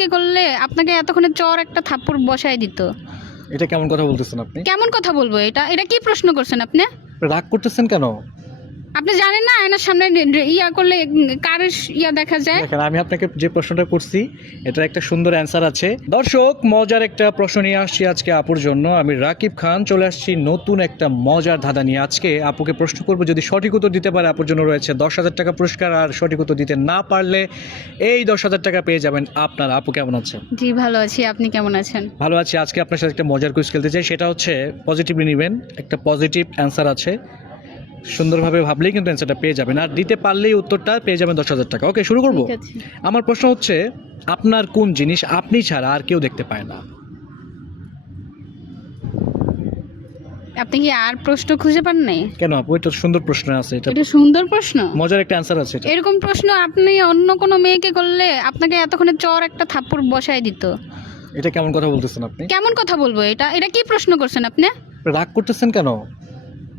কে করলে আপনাকে এতক্ষণে চর একটা থাপ্পড় বসায় দিত। এটা কেমন কথা বলতেছেন আপনি? কেমন কথা বলবো? এটা কি প্রশ্ন করছেন আপনি? রাগ করতেছেন কেন? আপনি জানেন না আয়নার সামনে ইয়া করলে কার ইয়া দেখা যায়? দেখেন, আমি আপনাকে যে প্রশ্নটা করছি এটার একটা সুন্দর অ্যান্সার আছে। দর্শক, মজার একটা প্রশ্ন নিয়ে আসছি আজকে আপুর জন্য। আমি রাকিব খান চলে আসছি নতুন একটা মজার ধাঁধা নিয়ে। আজকে আপুকে প্রশ্ন করব, যদি সঠিক উত্তর দিতে পারে আপুর জন্য রয়েছে 10,000 টাকা পুরস্কার, আর সঠিক উত্তর দিতে না পারলে এই 10,000 টাকা পেয়ে যাবেন আপনারা। আপু কেমন আছেন? জি ভালো আছি, আপনি কেমন আছেন? ভালো আছি। আজকে আপনার সাথে একটা মজার কুইজ খেলতে চাই, সেটা হচ্ছে পজিটিভলি নেবেন। একটা পজিটিভ অ্যান্সার আছে, সুন্দরভাবে ভাবলেই কিন্তু অ্যান্সারটা পেয়ে যাবেন, আর দিতে পারলেই উত্তরটা পেয়ে যাবেন 10,000 টাকা। ওকে, শুরু করব। ঠিক আছে। আমার প্রশ্ন হচ্ছে, আপনার কোন জিনিস আপনি ছাড়া আর কেউ দেখতে পায় না? আপনি কি আর প্রশ্ন খুঁজে পান নাই? কেন আপু, এটা সুন্দর প্রশ্ন আছে, এটা এটা সুন্দর প্রশ্ন। মজার একটা অ্যান্সার আছে এটা। এরকম প্রশ্ন আপনি অন্য কোনো মেয়েকে করলে আপনাকে এতক্ষণে চর একটা থাপ্পড় বসায় দিত। এটা কেমন কথা বলতেছেন আপনি? কেমন কথা বলবো? এটা কি প্রশ্ন করছেন আপনি? রাগ করতেছেন কেন?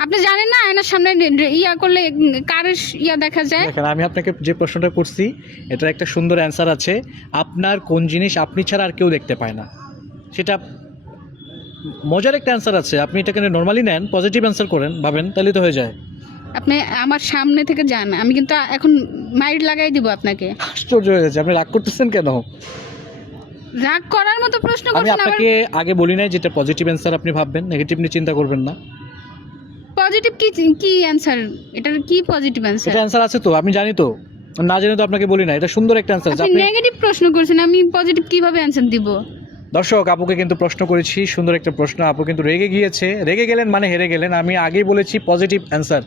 আপনি জানেন না আয়নার সামনে ইয়া করলে কার ইয়া দেখা যায়? দেখেন, আমি আপনাকে যে প্রশ্নটা করছি এটার একটা সুন্দর অ্যান্সার আছে। আপনার কোন জিনিস আপনি ছাড়া আর কেউ দেখতে পায় না, সেটা মজার একটা অ্যান্সার আছে। আপনি এটাকে নর্মালি নেন, পজিটিভ অ্যান্সার করেন, ভাবেন, তাহলে তো হয়ে যায়। আপনি আমার সামনে থেকে যান, আমি কিন্তু এখন মাইর লাগাই দিব আপনাকে। আশ্চর্য হয়ে যাচ্ছে, আপনি রাগ করতেছেন কেন? রাগ করার মতো প্রশ্ন আমি করছেন আবার। আপনাকে আগে বলি নাই যেটা পজিটিভ অ্যান্সার আপনি ভাববেন, নেগেটিভ নিয়ে চিন্তা করবেন না। পজিটিভ কি কি অ্যানসার? এটার কি পজিটিভ অ্যানসার? এটা অ্যান্সার আছে তো, আমি জানি তো, না জেনে তো আপনাকে বলি না। এটা সুন্দর একটা অ্যান্সার আছে। আপনি আপনি নেগেটিভ প্রশ্ন করছেন, আমি পজিটিভ কিভাবে অ্যানসার দিব? দর্শক, আপুকে কিন্তু প্রশ্ন করেছি, সুন্দর একটা প্রশ্ন। আপু কিন্তু রেগে গিয়েছে, রেগে গেলেন মানে হেরে গেলেন। আমি আগেই বলেছি পজিটিভ অ্যান্সার।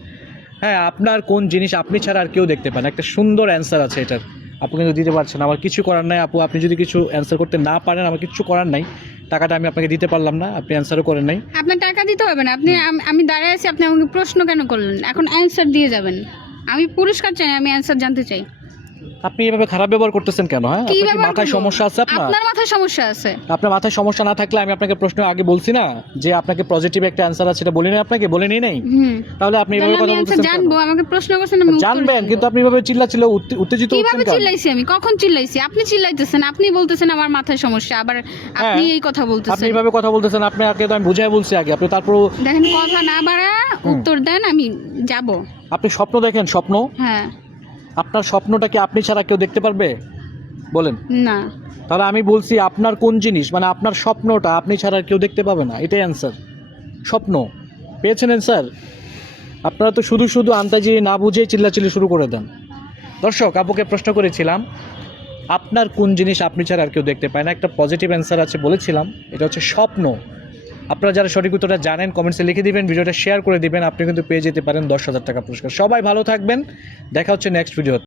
হ্যাঁ, আপনার কোন জিনিস আপনি ছাড়া আর কেউ দেখতে পান, একটা সুন্দর অ্যান্সার আছে এটার। আপু কিন্তু দিতে পারছেন, আমার কিছু করার নাই। আপু, আপনি যদি কিছু অ্যান্সার করতে না পারেন, আমার কিছু করার নাই। টাকাটা আমি আপনাকে দিতে পারলাম না, আপনি অ্যান্সারও করেন নাই। আপনার টাকা দিতে হবে না। আপনি আমি দাঁড়ায় আছি, আপনি আমাকে প্রশ্ন কেন করলেন? এখন অ্যানসার দিয়ে যাবেন। আমি পুরস্কার চাই, আমি অ্যানসার জানতে চাই। আপনি এভাবে খারাপ ব্যবহার করতেছেন কেন? হ্যাঁ, কি আপনার কি ব্যবহার মাথায় করবো? সমস্যা আছে আপনার? আপনার মাথায় সমস্যা আছে। আপনার মাথায় সমস্যা না থাকলে আমি আপনাকে প্রশ্ন আগে বলছি না যে আপনাকে পজিটিভ একটা অ্যান্সার আছে, এটা বলি না আপনাকে, বলে নেই নাই? তাহলে আপনি এভাবে তাহলে আমি কথা অ্যানসার বলতেছেন জানবো, কেন? আমাকে প্রশ্ন করছেন, আমি উত্তর জানবেন, দিব। কিন্তু আপনি এভাবে চিল্লাচিল্লা উত্তেজিত কিভাবে হচ্ছেন কেন? চিল্লাইছি আমি? কখন চিল্লাইছি? আপনি চিল্লাইতেছেন, আপনি বলতেছেন আমার মাথায় সমস্যা, আবার আপনি এই কথা আপনি বলতেছেন। এভাবে কথা বলতেছেন, আপনি আগে তো আমি বুঝাই বলছি আগে, আপনি তারপর দেখেন, কথা না বাড়া উত্তর দেন, আমি যাব। আপনি স্বপ্ন দেখেন, স্বপ্ন। হ্যাঁ। আপনার স্বপ্নটা কি আপনি ছাড়া কেউ দেখতে পারবে? বলেন। না। তাহলে আমি বলছি আপনার কোন জিনিস, মানে আপনার স্বপ্নটা আপনি ছাড়া আর কেউ দেখতে পাবে না, এটাই অ্যান্সার। স্বপ্ন। পেয়েছেন অ্যান্সার? আপনারা তো শুধু শুধু আন্তাজি না বুঝে চিল্লাচিল্লি শুরু করে দেন। দর্শক, আপুকে প্রশ্ন করেছিলাম আপনার কোন জিনিস আপনি ছাড়া আর কেউ দেখতে পায় না, একটা পজিটিভ অ্যান্সার আছে বলেছিলাম, এটা হচ্ছে স্বপ্ন। আপনারা যারা সঠিক উত্তরটা জানেন কমেন্টসে লিখে দিবেন, ভিডিওটা শেয়ার করে দিবেন, আপনি কিন্তু পেয়ে যেতে পারেন 10,000 টাকা পুরস্কার। সবাই ভালো থাকবেন, দেখা হচ্ছে নেক্সট ভিডিও।